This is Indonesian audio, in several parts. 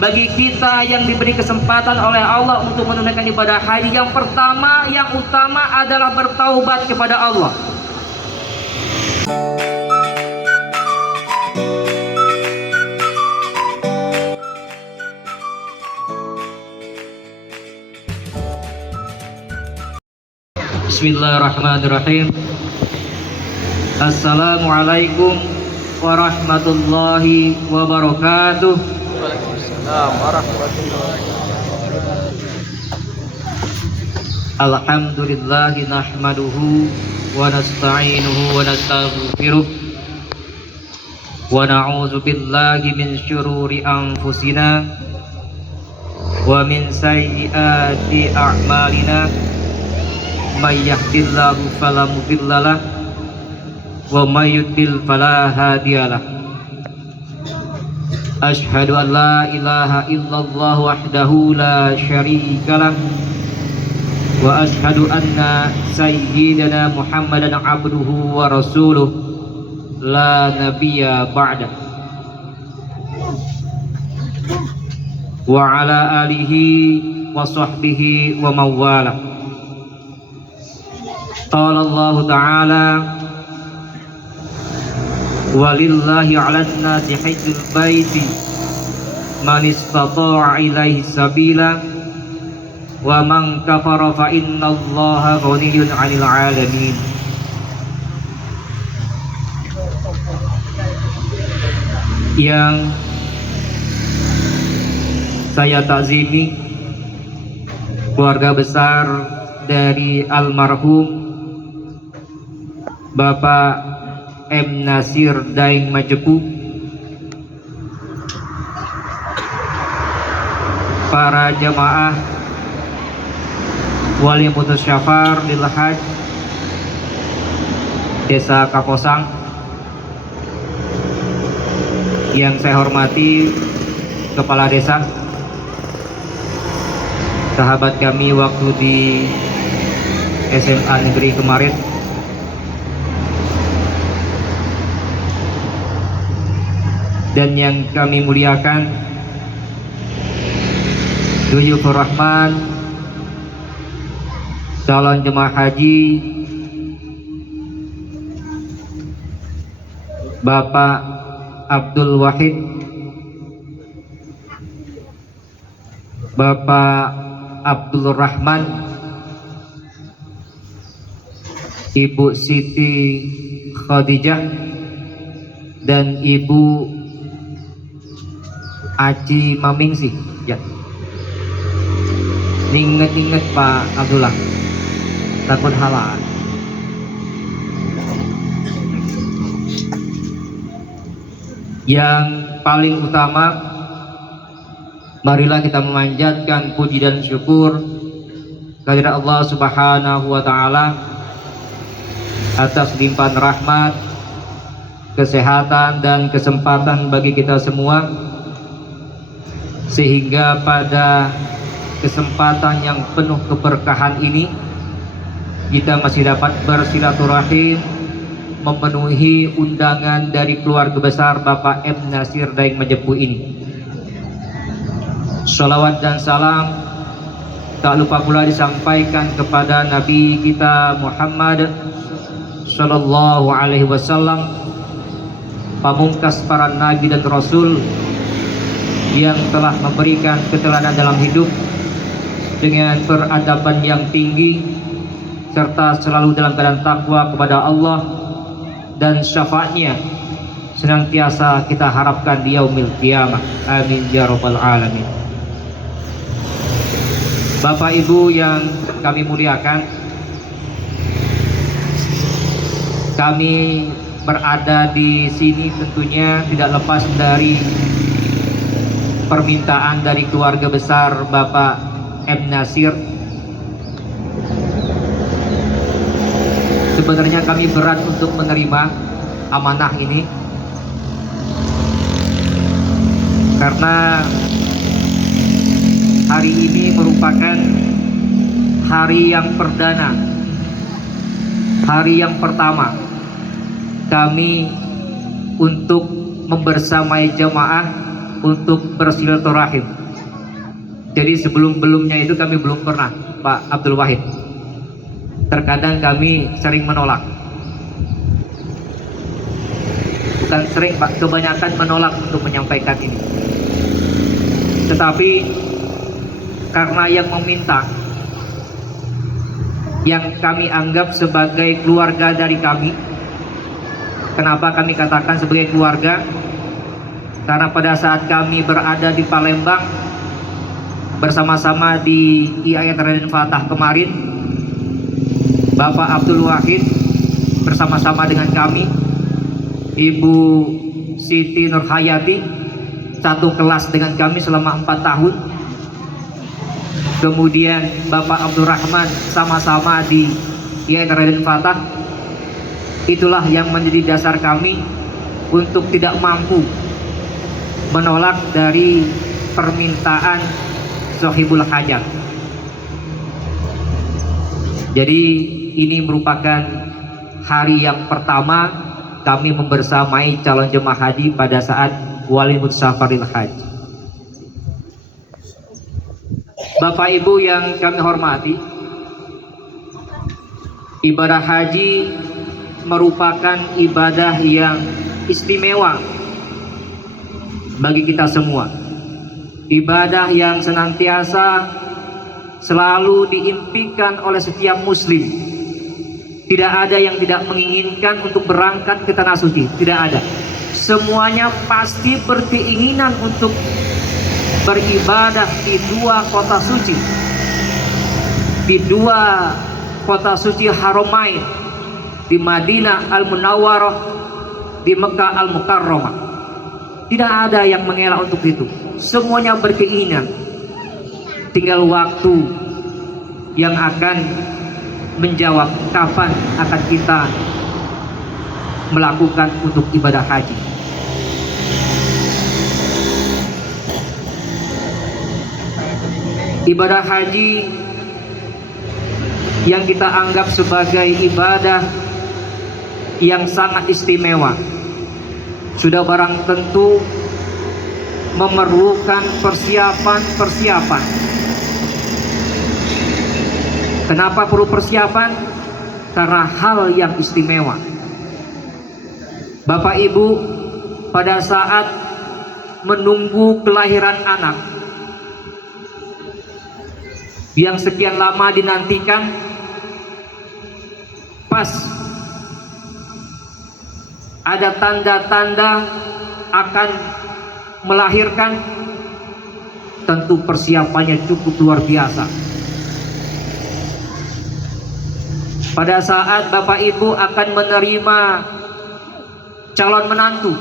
bagi kita yang diberi kesempatan oleh Allah untuk menunaikan ibadah haji, yang pertama, yang utama adalah bertaubat kepada Allah. Bismillahirrahmanirrahim. Assalamualaikum warahmatullahi wabarakatuh. Waalaikumsalam warahmatullahi wabarakatuh. Alhamdulillahi nahmaduhu wa nasta'inuhu wa nastaghfiruh wa na'udzu billahi min syururi anfusina wa min sayyiati a'malina. May yahdihillahu fala mudhillalah wa may yudlil fala hadiyalah. Asyhadu an la ilaha illallah wahdahu la syarikalah wa asyhadu anna sayyidana Muhammadan abduhu wa rasuluh la nabiyya ba'da. Wa ala alihi wa sahbihi wa mawalah. Qala Allah Ta'ala, walillahi 'alan nasi hajjul baiti man istata'a ilaihi sabila wa man kafara fa innallaha ghaniyyun 'anil 'alamin. Yang saya takzimi keluarga besar dari almarhum Bapak M. Nasir Daeng Majepu, para jamaah wali mutasyafar lil haj Desa Kaposang, yang saya hormati Kepala Desa, sahabat kami waktu di SMA Negeri kemarin, dan yang kami muliakan Duyufur Rahman, calon jemaah haji Bapak Abdul Wahid, Bapak Abdul Rahman, Ibu Siti Khadijah, dan Ibu Aji Mamingsi, ya. Ingat-ingat Pak Abdullah, takut halal. Yang paling utama, marilah kita memanjatkan puji dan syukur kehadirat Allah Subhanahu wa Ta'ala atas limpahan rahmat, kesehatan, dan kesempatan bagi kita semua, sehingga pada kesempatan yang penuh keberkahan ini kita masih dapat bersilaturahim, memenuhi undangan dari keluarga besar Bapak M. Nasir Daeng Majepu ini. Sholawat dan salam tak lupa pula disampaikan kepada Nabi kita Muhammad Sallallahu Alaihi Wasallam, pamungkas para nabi dan rasul, yang telah memberikan keteladanan dalam hidup dengan peradaban yang tinggi serta selalu dalam keadaan takwa kepada Allah, dan syafaatnya senantiasa kita harapkan di yaumil qiyamah. Amin ya rabbal alamin. Bapak Ibu yang kami muliakan, kami berada di sini tentunya tidak lepas dari permintaan dari keluarga besar Bapak M. Nasir. Sebenarnya kami berat untuk menerima amanah ini, karena hari ini merupakan hari yang perdana, hari yang pertama kami untuk membersamai jemaah untuk bersilaturahim. Jadi sebelum-belumnya itu kami belum pernah, Pak Abdul Wahid. Terkadang kami sering menolak. Bukan sering, Pak, kebanyakan menolak untuk menyampaikan ini. Tetapi karena yang meminta, yang kami anggap sebagai keluarga dari kami. Kenapa kami katakan sebagai keluarga? Karena pada saat kami berada di Palembang bersama-sama di IAIN Raden Fatah kemarin, Bapak Abdul Wahid bersama-sama dengan kami, Ibu Siti Nurhayati satu kelas dengan kami selama 4 tahun. Kemudian Bapak Abdul Rahman sama-sama di IAIN Raden Fatah. Itulah yang menjadi dasar kami untuk tidak mampu menolak dari permintaan Sohibul Hajat. Jadi ini merupakan hari yang pertama kami membersamai calon jemaah haji pada saat Wali Mutsafaril Haji. Bapak Ibu yang kami hormati, ibadah haji merupakan ibadah yang istimewa bagi kita semua. Ibadah yang senantiasa selalu diimpikan oleh setiap muslim. Tidak ada yang tidak menginginkan untuk berangkat ke tanah suci, tidak ada. Semuanya pasti berkeinginan untuk beribadah di 2 kota suci, di 2 kota suci Haramain, di Madinah Al-Munawwarah, di Mekah Al-Mukarramah. Tidak ada yang mengelak untuk itu. Semuanya berkeinginan. Tinggal waktu yang akan menjawab kapan akan kita melakukan untuk ibadah haji. Ibadah haji yang kita anggap sebagai ibadah yang sangat istimewa sudah barang tentu memerlukan persiapan. Kenapa perlu persiapan? Karena hal yang istimewa. Bapak Ibu, pada saat menunggu kelahiran anak yang sekian lama dinantikan, pas ada tanda-tanda akan melahirkan, tentu persiapannya cukup luar biasa. Pada saat Bapak Ibu akan menerima calon menantu,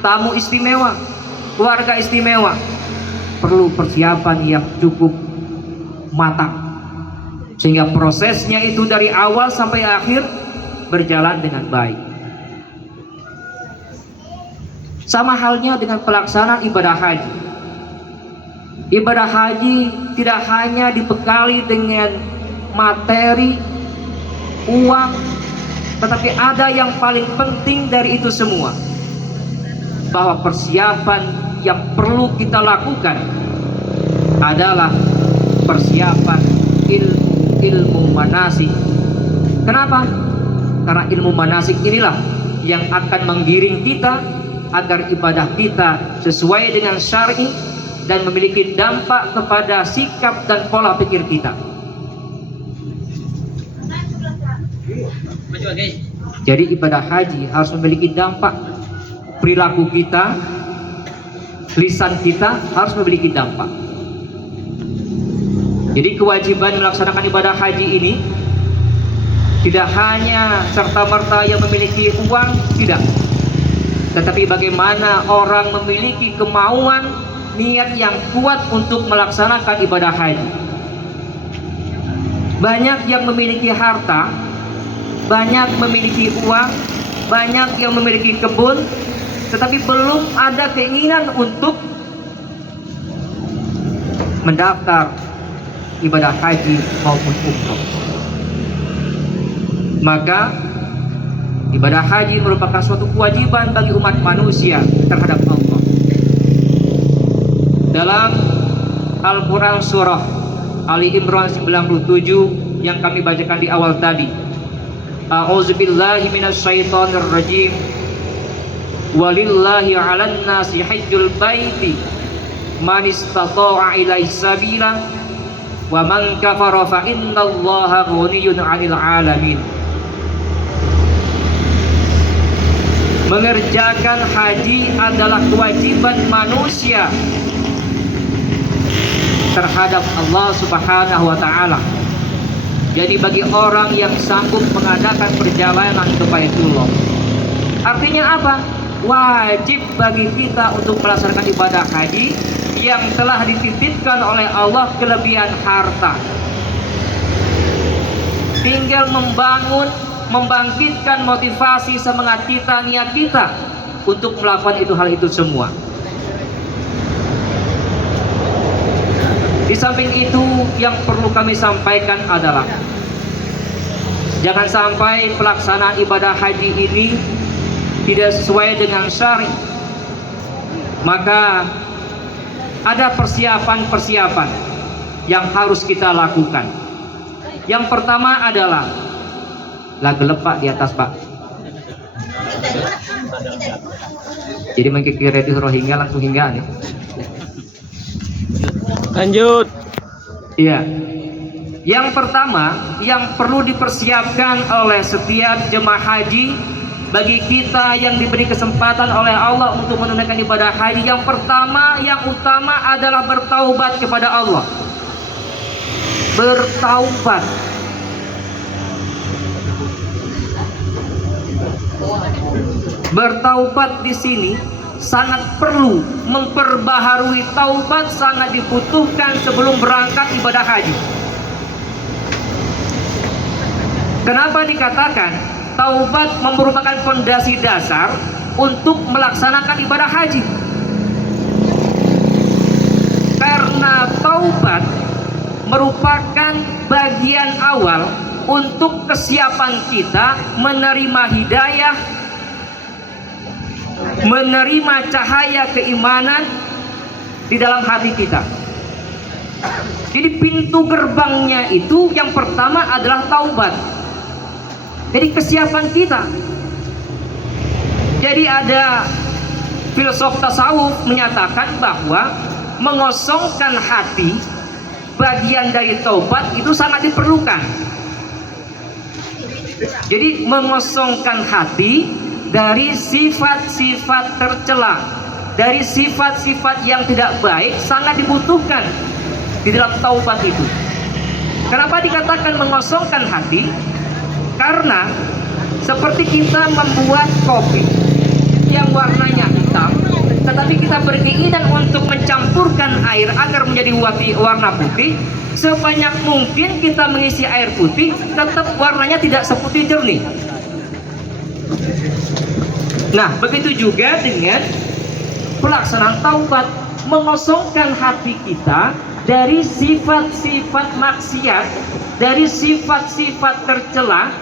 tamu istimewa, keluarga istimewa, perlu persiapan yang cukup matang, sehingga prosesnya itu dari awal sampai akhir berjalan dengan baik. Sama halnya dengan pelaksanaan ibadah haji. Ibadah haji tidak hanya dibekali dengan materi, uang, tetapi ada yang paling penting dari itu semua, bahwa persiapan yang perlu kita lakukan adalah persiapan ilmu manasik. Kenapa? Karena ilmu manasik inilah yang akan menggiring kita agar ibadah kita sesuai dengan syar'i dan memiliki dampak kepada sikap dan pola pikir kita. Jadi ibadah haji harus memiliki dampak. Perilaku kita, lisan kita harus memiliki dampak. Jadi kewajiban melaksanakan ibadah haji ini tidak hanya serta-merta yang memiliki uang, tidak. Tetapi bagaimana orang memiliki kemauan, niat yang kuat untuk melaksanakan ibadah haji. Banyak yang memiliki harta, banyak memiliki uang, banyak yang memiliki kebun, tetapi belum ada keinginan untuk mendaftar ibadah haji maupun umroh. Maka ibadah haji merupakan suatu kewajiban bagi umat manusia terhadap Allah. dalam Al-Quran surah Ali Imran 97 yang kami bacakan di awal tadi. A'udzubillahi minasyaitonirrajim. Walillahi 'alan nasi hajjul baiti man istata'a ilaihi sabila wa man kafara fa innallaha ghaniyyun 'anil 'alamin. Mengerjakan haji adalah kewajiban manusia terhadap Allah Subhanahu wa taala. Jadi bagi orang yang sanggup mengadakan perjalanan ke Baitullah, artinya apa? Wajib bagi kita untuk melaksanakan ibadah haji yang telah dititipkan oleh Allah kelebihan harta. Tinggal membangkitkan motivasi semangat kita, niat kita untuk melakukan hal itu semua. Di samping itu, yang perlu kami sampaikan adalah jangan sampai pelaksanaan ibadah haji ini tidak sesuai dengan syari. Maka ada persiapan-persiapan yang harus kita lakukan. Yang pertama adalah gelap Pak di atas Pak. Jadi mengkikir di Rohingya langsung hingga nih. Lanjut. Iya. Yang pertama yang perlu dipersiapkan oleh setiap jemaah haji, bagi kita yang diberi kesempatan oleh Allah untuk menunaikan ibadah haji, yang pertama, yang utama adalah bertaubat kepada Allah. Bertaubat. Bertaubat di sini sangat perlu, memperbaharui taubat sangat dibutuhkan sebelum berangkat ibadah haji. Kenapa dikatakan taubat merupakan fondasi dasar untuk melaksanakan ibadah haji? Karena taubat merupakan bagian awal untuk kesiapan kita menerima hidayah, menerima cahaya keimanan di dalam hati kita. Jadi pintu gerbangnya itu yang pertama adalah taubat. Jadi kesiapan kita. Jadi ada filsuf tasawuf menyatakan bahwa mengosongkan hati bagian dari taubat itu sangat diperlukan. Jadi mengosongkan hati dari sifat-sifat tercela, dari sifat-sifat yang tidak baik sangat dibutuhkan di dalam taubat itu. Kenapa dikatakan mengosongkan hati? Karena seperti kita membuat kopi yang warnanya hitam, tetapi kita berkeinginan untuk mencampurkan air agar menjadi warna putih, sebanyak mungkin kita mengisi air putih, tetap warnanya tidak seputih jernih. Nah, begitu juga dengan pelaksanaan taubat, mengosongkan hati kita dari sifat-sifat maksiat, dari sifat-sifat tercela,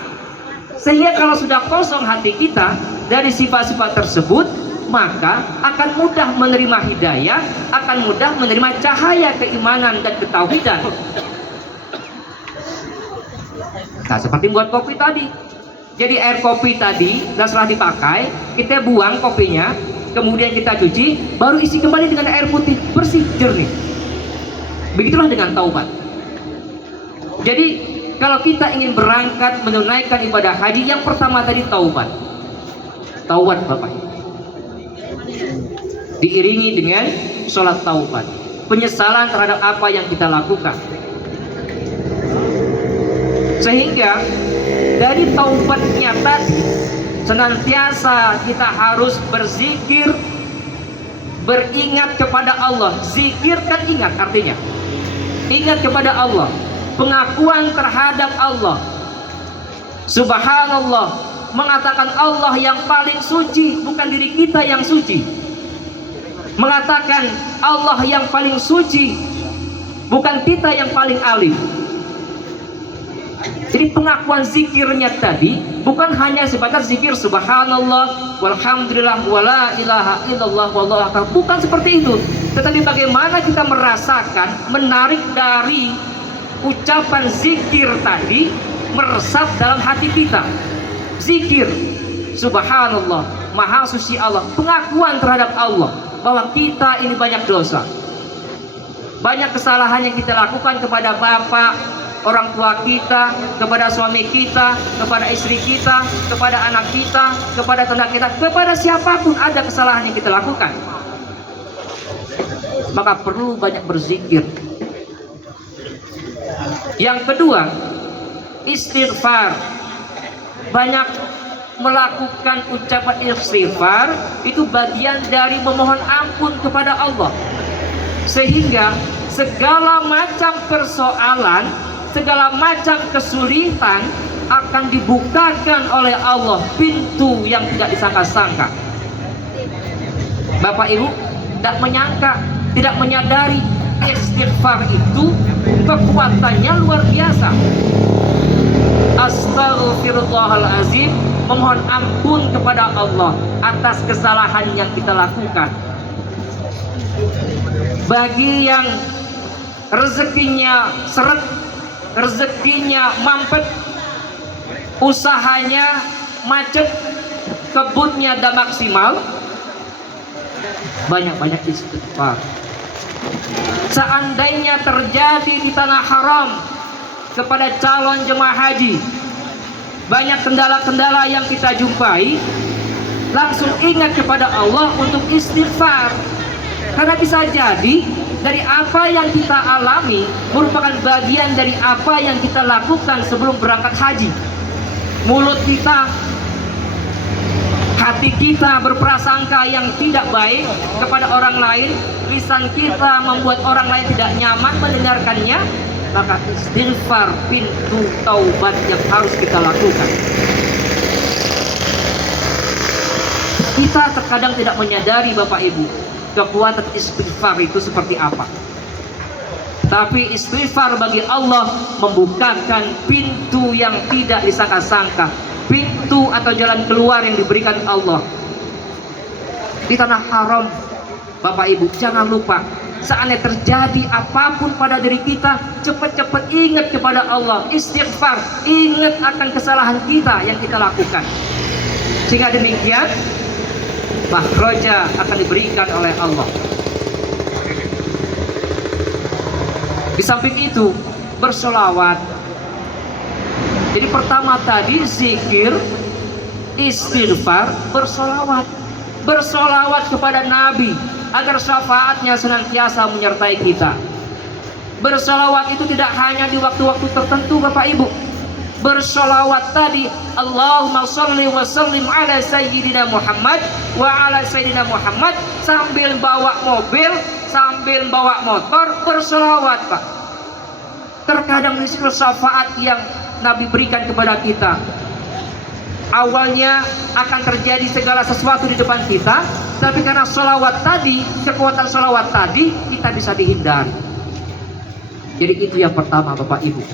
sehingga kalau sudah kosong hati kita dari sifat-sifat tersebut, maka akan mudah menerima hidayah, akan mudah menerima cahaya keimanan dan ketauhidan. Nah, seperti buat kopi tadi. Jadi air kopi tadi dan setelah dipakai, kita buang kopinya, kemudian kita cuci, baru isi kembali dengan air putih bersih jernih. Begitulah dengan taubat. Jadi kalau kita ingin berangkat menunaikan ibadah haji, yang pertama tadi taubat. Taubat Bapak. Diiringi dengan sholat taubat, penyesalan terhadap apa yang kita lakukan. Sehingga dari taubatnya tadi, senantiasa kita harus berzikir, beringat kepada Allah. Zikir kan ingat artinya. Ingat kepada Allah, pengakuan terhadap Allah. Subhanallah, mengatakan Allah yang paling suci, bukan diri kita yang suci. Mengatakan Allah yang paling suci, bukan kita yang paling alim. Jadi pengakuan zikirnya tadi bukan hanya sebatas zikir subhanallah, walhamdulillah, wala ilaha illallah, wallahu akbar. Bukan seperti itu. Tetapi bagaimana kita merasakan, menarik dari ucapan zikir tadi meresap dalam hati kita. Zikir subhanallah, maha suci Allah, pengakuan terhadap Allah bahwa kita ini banyak dosa, banyak kesalahan yang kita lakukan kepada bapak, orang tua kita, kepada suami kita, kepada istri kita, kepada anak kita, kepada tetangga kita, kepada siapapun ada kesalahan yang kita lakukan. Maka perlu banyak berzikir. Yang kedua, istighfar. Banyak melakukan ucapan istighfar itu bagian dari memohon ampun kepada Allah. Sehingga segala macam persoalan, segala macam kesulitan akan dibukakan oleh Allah, pintu yang tidak disangka-sangka. Bapak Ibu tidak menyangka, tidak menyadari istighfar itu kekuatannya luar biasa. Astaghfirullahalazim, memohon ampun kepada Allah atas kesalahan yang kita lakukan. Bagi yang rezekinya seret, rezekinya mampet, usahanya macet, kebunnya tidak maksimal, banyak-banyak istighfar. Seandainya terjadi di tanah haram kepada calon jemaah haji, banyak kendala-kendala yang kita jumpai, langsung ingat kepada Allah untuk istighfar. Karena bisa jadi dari apa yang kita alami merupakan bagian dari apa yang kita lakukan sebelum berangkat haji. Mulut kita, hati kita berprasangka yang tidak baik kepada orang lain, lisan kita membuat orang lain tidak nyaman mendengarkannya, maka istighfar pintu taubat yang harus kita lakukan. Kita terkadang tidak menyadari Bapak Ibu kekuatan istighfar itu seperti apa. Tapi istighfar bagi Allah membukakan pintu yang tidak disangka-sangka, pintu atau jalan keluar yang diberikan Allah. Di tanah haram Bapak Ibu, jangan lupa, seandainya terjadi apapun pada diri kita, cepat-cepat ingat kepada Allah, istighfar, ingat akan kesalahan kita yang kita lakukan. Sehingga demikian makhraja akan diberikan oleh Allah. Di samping itu, bersolawat. Jadi pertama tadi zikir, istighfar, bersolawat. Bersolawat kepada Nabi agar syafaatnya senantiasa menyertai kita. Bersolawat itu tidak hanya di waktu-waktu tertentu Bapak Ibu. Bersolawat tadi, Allahumma sholli wa sallim ala sayyidina Muhammad wa ala sayyidina Muhammad, sambil bawa mobil, sambil bawa motor, bersolawat Pak. Terkadang di syafaat yang Nabi berikan kepada kita, awalnya akan terjadi segala sesuatu di depan kita, tapi karena sholawat tadi, kekuatan sholawat tadi, kita bisa dihindari. Jadi itu yang pertama Bapak Ibu,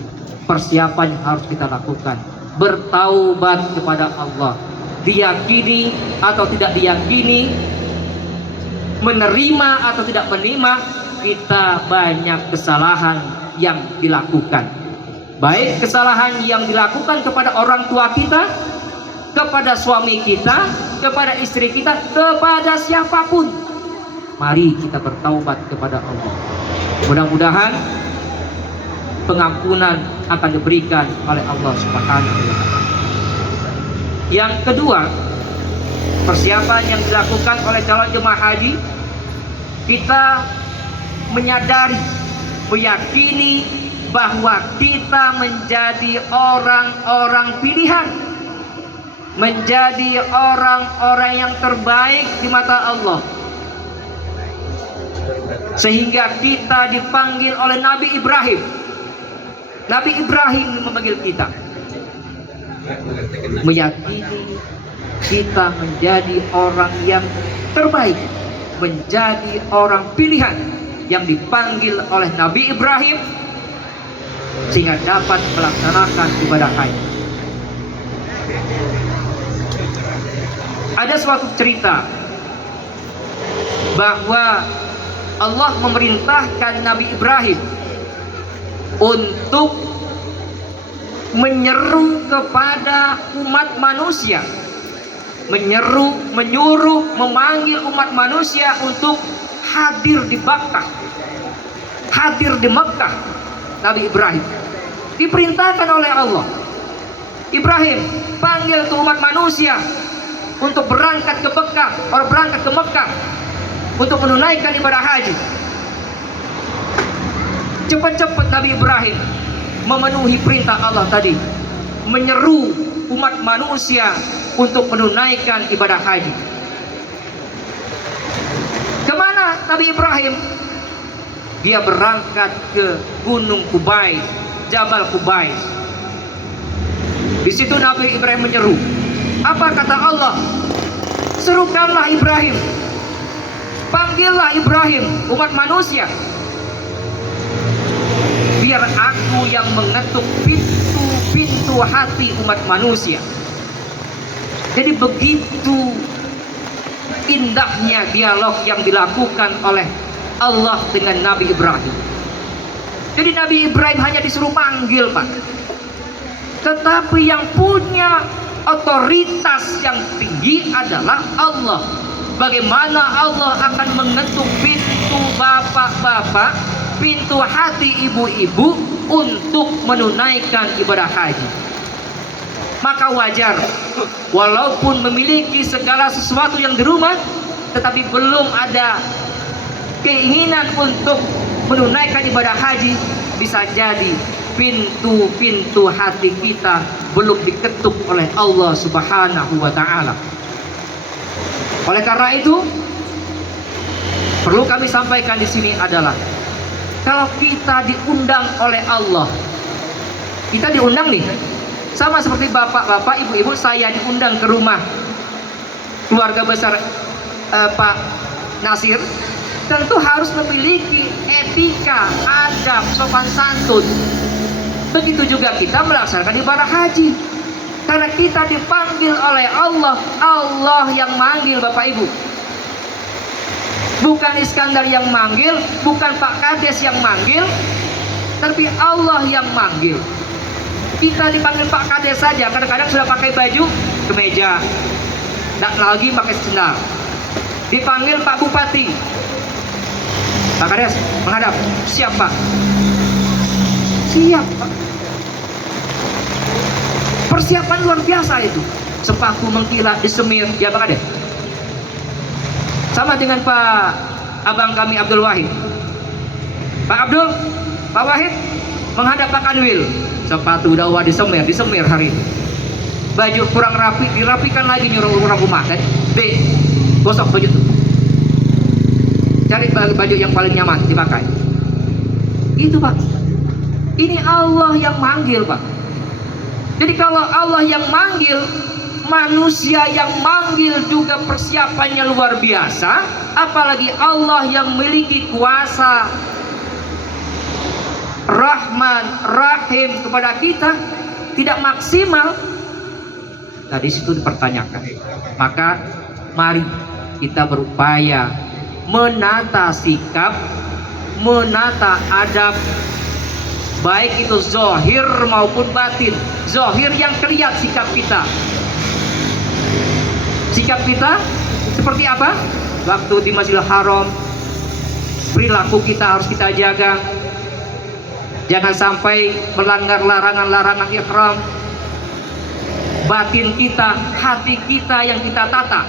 persiapan yang harus kita lakukan. Bertaubat kepada Allah, diyakini atau tidak diyakini, menerima atau tidak menerima, kita banyak kesalahan yang dilakukan. Baik kesalahan yang dilakukan kepada orang tua kita, kepada suami kita, kepada istri kita, kepada siapapun. Mari kita bertaubat kepada Allah. Mudah-mudahan pengampunan akan diberikan oleh Allah Subhanahu wa Ta'ala. Yang kedua, persiapan yang dilakukan oleh calon jemaah haji, kita menyadari, meyakini bahwa kita menjadi orang-orang pilihan, menjadi orang-orang yang terbaik di mata Allah, sehingga kita dipanggil oleh Nabi Ibrahim. Nabi Ibrahim memanggil kita, meyakini kita menjadi orang yang terbaik, menjadi orang pilihan yang dipanggil oleh Nabi Ibrahim sehingga dapat melaksanakan ibadah haji. Ada suatu cerita bahwa Allah memerintahkan Nabi Ibrahim untuk menyeru kepada umat manusia, menyuruh, memanggil umat manusia untuk hadir di Makkah, hadir di Makkah. Nabi Ibrahim diperintahkan oleh Allah, Ibrahim, panggil tuh umat manusia untuk berangkat ke Mekah, orang berangkat ke Mekah untuk menunaikan ibadah haji. Cepat-cepat Nabi Ibrahim memenuhi perintah Allah tadi, menyeru umat manusia untuk menunaikan ibadah haji. Kemana Nabi Ibrahim? Dia berangkat ke Gunung Qubais, Jabal Qubais. Di situ Nabi Ibrahim menyeru. Apa kata Allah? Serukanlah Ibrahim, panggillah Ibrahim, umat manusia, biar aku yang mengetuk pintu-pintu hati umat manusia. Jadi begitu indahnya dialog yang dilakukan oleh Allah dengan Nabi Ibrahim. Jadi Nabi Ibrahim hanya disuruh panggil, Pak. Tetapi yang punya otoritas yang tinggi adalah Allah. Bagaimana Allah akan mengetuk pintu bapak-bapak, pintu hati ibu-ibu untuk menunaikan ibadah haji. Maka wajar, walaupun memiliki segala sesuatu yang di rumah, tetapi belum ada keinginan untuk menunaikan ibadah haji, bisa jadi pintu-pintu hati kita belum diketuk oleh Allah Subhanahu wa Ta'ala. Oleh karena itu, perlu kami sampaikan di sini adalah, kalau kita diundang oleh Allah, kita diundang nih, sama seperti bapak-bapak, ibu-ibu, saya diundang ke rumah keluarga besar Pak Nasir, tentu harus memiliki etika, adab, sopan santun. Begitu juga kita melaksanakan ibadah haji, karena kita dipanggil oleh Allah. Allah yang manggil Bapak Ibu, bukan Iskandar yang manggil, bukan Pak Kades yang manggil, tapi Allah yang manggil. Kita dipanggil Pak Kades saja, kadang-kadang sudah pakai baju kemeja, tidak lagi pakai sendal. Dipanggil Pak Bupati, Pak Kades menghadap, siap Pak, siap Pak. Persiapan luar biasa itu, sepatu mengkilat, disemir, ya Pak Kades. Sama dengan Pak abang kami Abdul Wahid, Pak Abdul, Pak Wahid menghadap Pak Kanwil, sepatu dakwah disemir hari ini. Baju kurang rapi, dirapikan lagi, nyuruh orang rumah kan, dek gosok baju itu, cari baju yang paling nyaman dipakai. Itu Pak, ini Allah yang manggil Pak. Jadi kalau Allah yang manggil, manusia yang manggil juga persiapannya luar biasa, apalagi Allah yang memiliki kuasa Rahman Rahim kepada kita tidak maksimal. Nah, di situ dipertanyakan. Maka mari kita berupaya menata sikap, menata adab, baik itu zahir maupun batin. Zahir yang terlihat sikap kita. Sikap kita seperti apa? Waktu di Masjidil Haram, perilaku kita harus kita jaga. Jangan sampai melanggar larangan-larangan ihram. Batin kita, hati kita yang kita tata.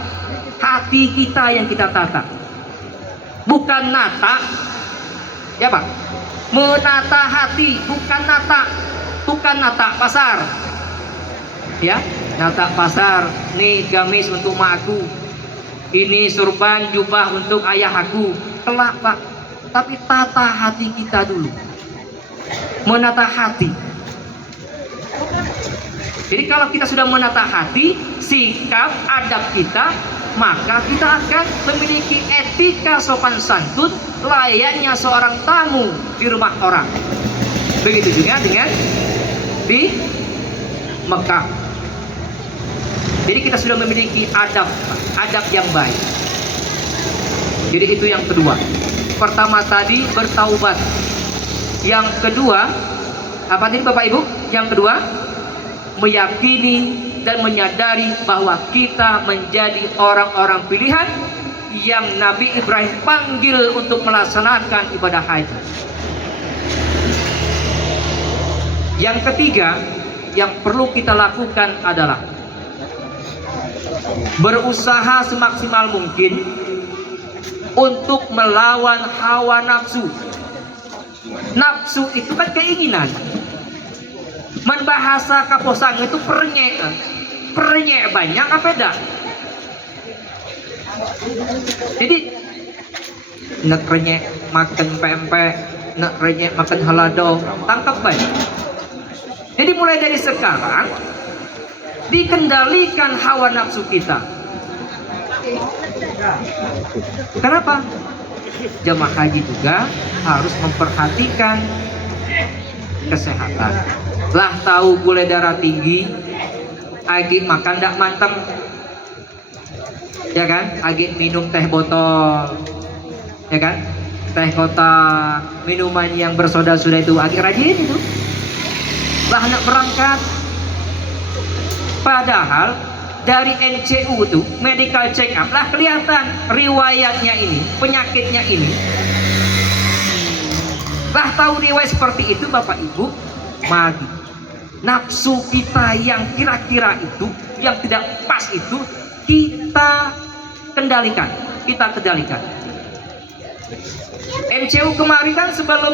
Hati kita yang kita tata. Bukan nata. Ya Pak? Menata hati, bukan nata pasar. Ya, nata pasar. Nih gamis untuk mak aku, ini surban jubah untuk ayah aku. Kelak Pak, tapi tata hati kita dulu. Menata hati. Jadi kalau kita sudah menata hati, sikap, adab kita, maka kita akan memiliki etika sopan santun layaknya seorang tamu di rumah orang. Begitu juga dengan di Mekah. Jadi kita sudah memiliki adab yang baik. Jadi itu yang kedua. Pertama tadi bertaubat. Yang kedua, apa tadi Bapak Ibu? Yang kedua, meyakini dan menyadari bahwa kita menjadi orang-orang pilihan yang Nabi Ibrahim panggil untuk melaksanakan ibadah haji. Yang ketiga, yang perlu kita lakukan adalah berusaha semaksimal mungkin untuk melawan hawa nafsu. Nafsu itu kan keinginan. Bahasa kaposang itu perenyek banyak apa dah? Jadi nak renyek makan pempek, nak renyek makan halado, tangkap banyak. Jadi mulai dari sekarang dikendalikan hawa nafsu kita. Kenapa? Jamaah haji juga harus memperhatikan kesehatan. Lah tahu gula darah tinggi, agi makan dak manteng, ya kan? Agi minum teh botol, ya kan? Teh kotak, minuman yang bersoda-soda itu agi rajin itu. Lah nak berangkat, padahal dari NCU tuh medical check up lah kelihatan riwayatnya ini, penyakitnya ini. Lah tahu riwayat seperti itu Bapak Ibu, mari nafsu kita yang kira-kira itu, yang tidak pas itu kita kendalikan, NCU kemarin kan sebelum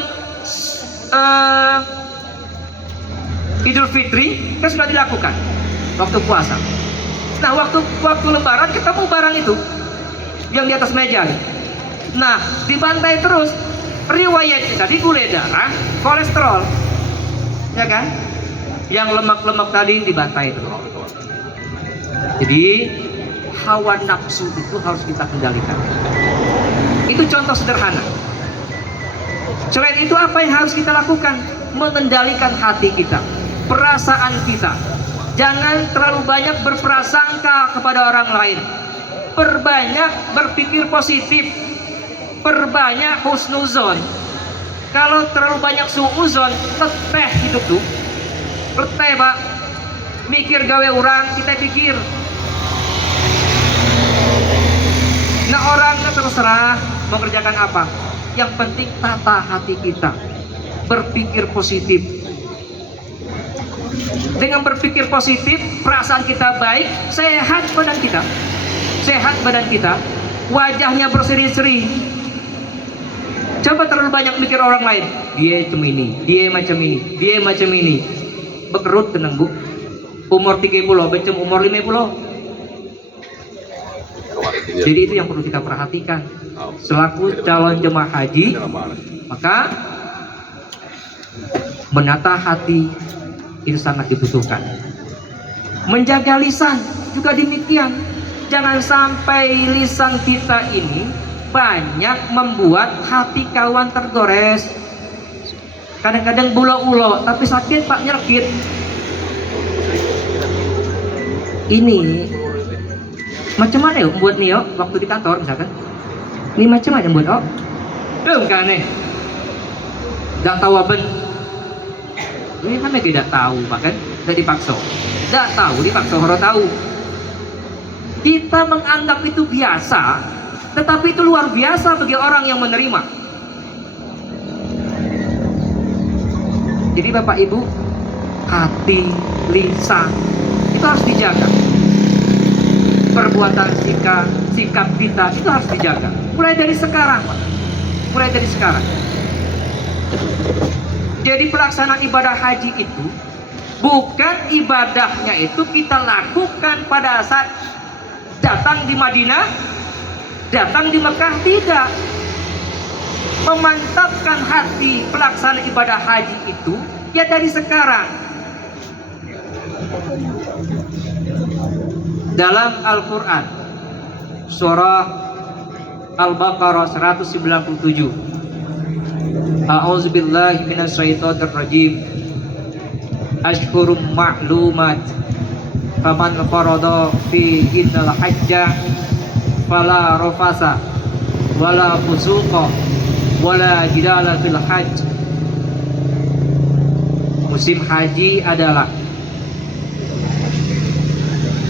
Idul Fitri kan sudah dilakukan waktu puasa. Nah waktu Lebaran ketemu barang itu yang di atas meja. Nah dibantai terus riwayat tadi gula darah, kolesterol, ya kan? Yang lemak-lemak tadi dibantai terus. Jadi hawa nafsu itu harus kita kendalikan. Itu contoh sederhana. Selain itu apa yang harus kita lakukan? Mengendalikan hati kita, perasaan kita. Jangan terlalu banyak berprasangka kepada orang lain. Perbanyak berpikir positif. Perbanyak husnuzon. Kalau terlalu banyak suuzon, leteh hidup tuh. Leteh Pak. Mikir gawe orang, kita pikir. Nah orangnya terserah mau kerjakan apa. Yang penting tata hati kita, berpikir positif. Dengan berpikir positif, perasaan kita baik, sehat badan kita, wajahnya berseri-seri. Coba terlalu banyak mikir orang lain, dia macam ini, bekerut tenang Bu. Umur 30, becem umur 50. Jadi itu yang perlu kita perhatikan selaku calon jemaah haji. Maka menata hati itu sangat dibutuhkan. Menjaga lisan juga demikian. Jangan sampai lisan kita ini banyak membuat hati kawan tergores. Kadang-kadang bulo-ulo tapi sakit Pak, nyerkit. Ini macam mana ya buat nih waktu di kantor misalkan. Ini macam mana buat kan nih. Gak tahu apa. Ini kan tidak tahu bahkan tidak dipaksa. Tidak tahu dipaksa orang tahu. Kita menganggap itu biasa, tetapi itu luar biasa bagi orang yang menerima. Jadi Bapak Ibu, hati, lisan itu harus dijaga. Perbuatan sikap kita itu harus dijaga. Mulai dari sekarang, Pak. Mulai dari sekarang. Jadi pelaksanaan ibadah haji itu bukan ibadahnya itu kita lakukan pada saat datang di Madinah, datang di Mekah, tidak. Memantapkan hati pelaksanaan ibadah haji itu ya dari sekarang. Dalam Al-Quran surah Al-Baqarah 197 A'udzubillahi minasyaitonirrajim. Ashhurum ma'lumat. Faman farada fihinnal hajja fala rafasa wala fusuqa wala jidala fil hajj. Musim haji adalah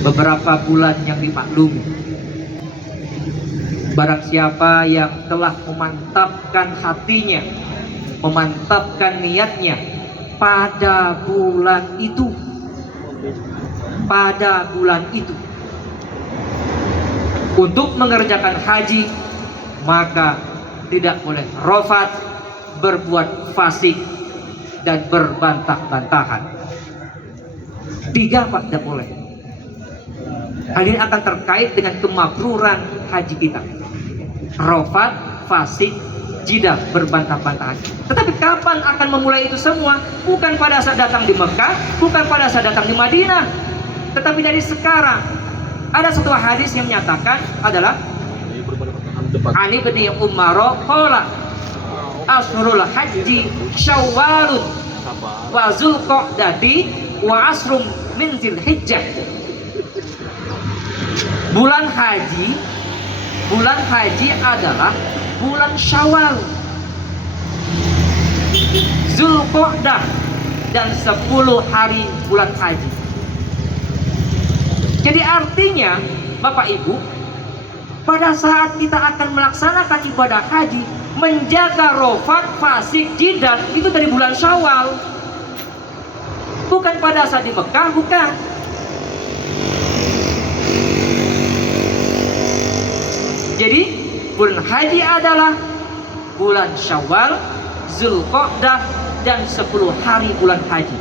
beberapa bulan yang dimaklumi. Barang siapa yang telah memantapkan hatinya, memantapkan niatnya pada bulan itu, untuk mengerjakan haji, maka tidak boleh rafat, berbuat fasik, dan berbantah-bantahan. 3 Pak, tidak boleh. Hal ini akan terkait dengan kemakruran haji kita. Rafat, fasik, jidal, berbantah-bantahan. Tetapi kapan akan memulai itu semua? Bukan pada saat datang di Mekah, bukan pada saat datang di Madinah, tetapi dari sekarang. Ada satu hadis yang menyatakan adalah Ali bin Umar qala asrul haji syawalun wa zulqa'dati wa asrum min zilhijjah. Bulan haji adalah bulan Syawal, Zulqa'dah, dan 10 hari bulan haji. Jadi artinya Bapak Ibu, pada saat kita akan melaksanakan ibadah haji, menjaga rafat, fasik, jidal itu dari bulan Syawal, bukan pada saat di Mekah, bukan. Jadi bulan haji adalah bulan Syawal, Zulqa'dah, dan 10 hari bulan haji.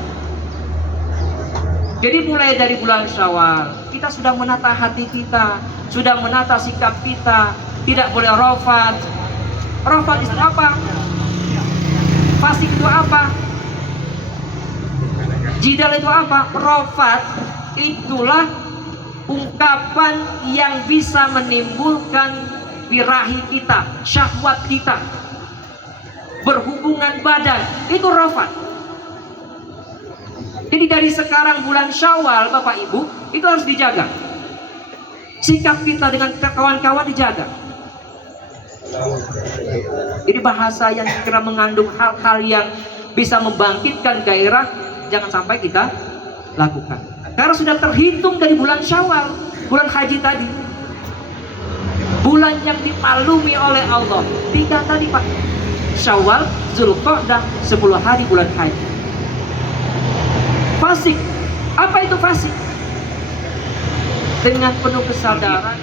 Jadi mulai dari bulan Syawal kita sudah menata hati kita, sudah menata sikap kita. Tidak boleh rafat. Rafat itu apa? Fasik itu apa? Jidal itu apa? Rafat itulah ungkapan yang bisa menimbulkan birahi kita, syahwat kita, berhubungan badan, itu rafat. Jadi dari sekarang bulan Syawal Bapak Ibu, itu harus dijaga. Sikap kita dengan kawan-kawan dijaga. Jadi bahasa yang kira mengandung hal-hal yang bisa membangkitkan gairah, jangan sampai kita lakukan. Karena sudah terhitung dari bulan Syawal, bulan haji tadi, bulan yang dimaklumi oleh Allah. 3 tadi Pak, Syawal, Zulqa'dah, 10 hari bulan haji. Fasik, apa itu fasik? Dengan penuh kesadaran,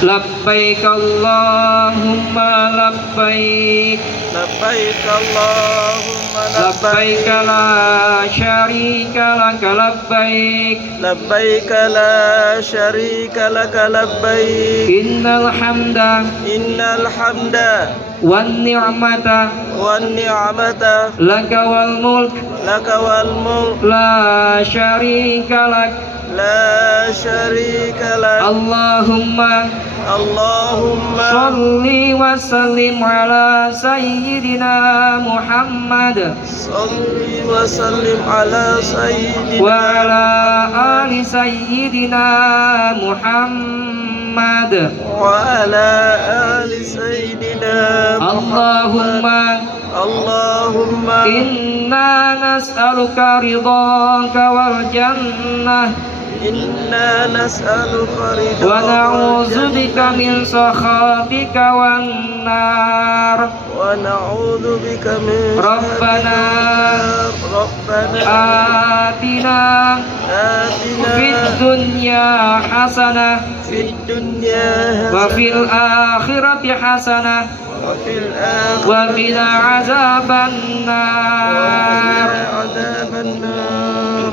labbaik Allahumma labbaik, Labbaik Allahumma labbaik labbaik, la syarika laka labbaik, labbaik la syarika laka labbaik, innal hamda innal hamda wan ni'mata wan ni'mata laka wal mulk laka wal mulk la syarika lak. la syarika lak. Allahumma Allahumma sholli wa sallim ala sayyidina Muhammad salli wa sallim ala wa sayyidina ala ali sayyidina Muhammad. wa ala ali sayyidina Allahumma Allahumma inna nas'aluka ridhaka wal jannah inna nas'aluka ridha wa na'udzubika min sakhatika wan nar. wa na'udzu bika min Rabbana Rabbana atina atina fid dunya hasanah fid dunya wa fil akhirati hasanah wa fil akhirati wa qina azaban nar. adzaban nar.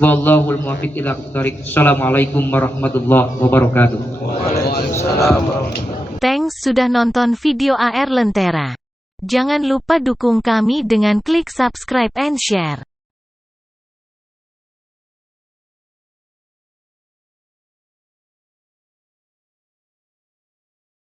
Wallahul muwaffiq ila aqdariq. Assalamualaikum warahmatullahi wabarakatuh. Waalaikumsalam warahmatullahi wabarakatuh. Thanks sudah nonton video AR Lentera. Jangan lupa dukung kami dengan klik subscribe and share.